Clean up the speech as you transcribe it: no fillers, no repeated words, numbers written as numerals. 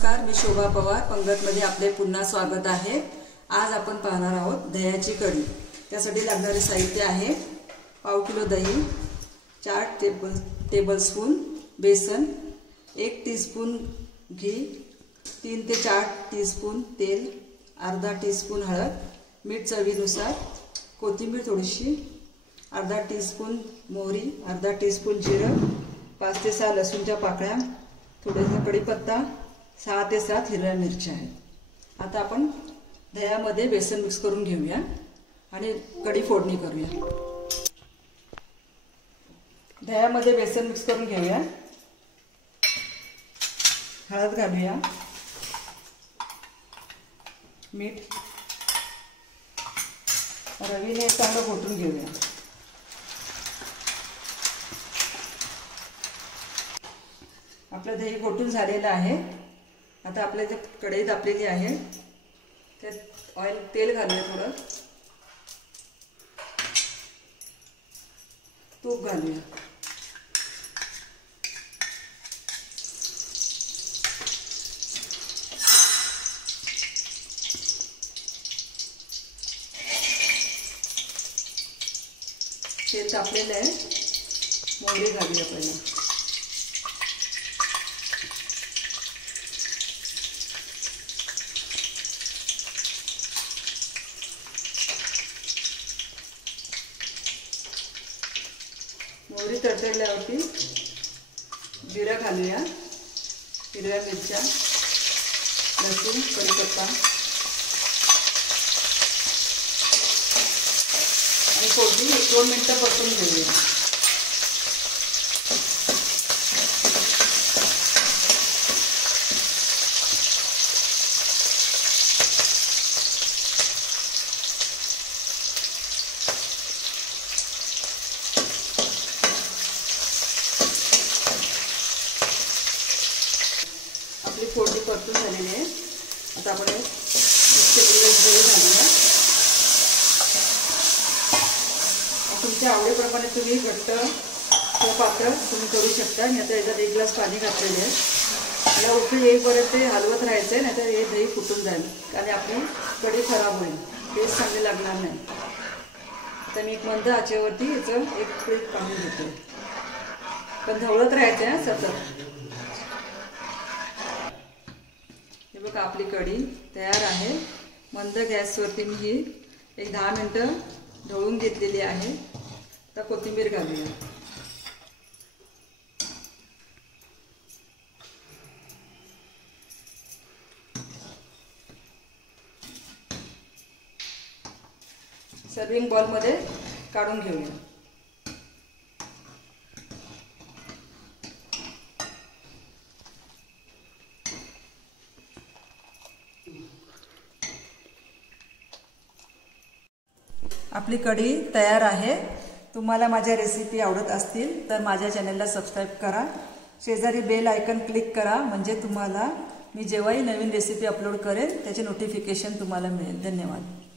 नमस्कार, मी शोभा पवार पंगतमध्ये आपले पुन्हा स्वागत आहे। आज आपण पाहणार आहोत दह्याची कढी। त्यासाठी लागणारे साहित्य आहे पाव किलो दही, 4 टेबलस्पून बेसन, 1 टीस्पून घी, 3 ते 4 टीस्पून तेल, अर्धा टीस्पून हळद, मीठ चवीनुसार, कोथिंबीर थोडीशी, अर्धा टीस्पून मोहरी, अर्धा टीस्पून जिरं, 5 ते 6 लसूणच्या पाकळ्या, थोडासा कढीपत्ता, 6 ते 7 हिरव्या मिरच्या आहेत। आता आपण दह्यामध्ये बेसन मिक्स करून घेऊया आणि कढी फोडणी करूया। दह्यामध्ये बेसन मिक्स करून घेऊया। हळद घालूया, मीठ, रवीने चांगलं घोटून घेऊया। आपलं दही घोटून झालेलं आहे। आता आपल्या जे कढई तापलेली आहे त्यात तेल घालूया, थोडं तूप घालूया। तेल तापलेलं आहे, मोहरी घालूया पहिला। मोहरी तडतडल्यावरती जिरं घालूया, हिरव्या मिरच्या, लसूण, कढीपत्ता आणि फोडणी 1-2 मिनिटं परतून घेऊया। आपली फोडणी परतून झालेली आहे। आता आपण दही घालूया। तुमच्या आवडीप्रमाणे तुम्ही घट्ट किंवा पातळ तुम्ही करू शकता। मी आता याच्यात 1 ग्लास पाणी घातलेले आहे। याला उकळी येईपर्यंत हालवत राहायचं आहे, नाहीतर हे दही फुटून जाईल आणि आपली कढी खराब होईल, टेस्ट चांगली लागणार नाही। आता मी एक मंद आचेवरती याचं एक उकळी काढून घेते, पण ढवळत राहायचं आहे सतत। हे बघा, आपली कढी तयार आहे। मंद गॅसवरती मी ही एक 10 मिनिटं ढवळून घेतलेली आहे। आता कोथिंबीर घालूया। सर्विंग बॉलमध्ये काढून घेऊया। आपली कढी तयार आहे। तुम्हाला माझ्या रेसिपी आवडत असतील तर माझ्या चॅनलला सबस्क्राईब करा, शेजारी बेल आयकॉन क्लिक करा, म्हणजे तुम्हाला मी जेव्हाही नवीन रेसिपी अपलोड करेन त्याचे नोटिफिकेशन तुम्हाला मिळेल। धन्यवाद।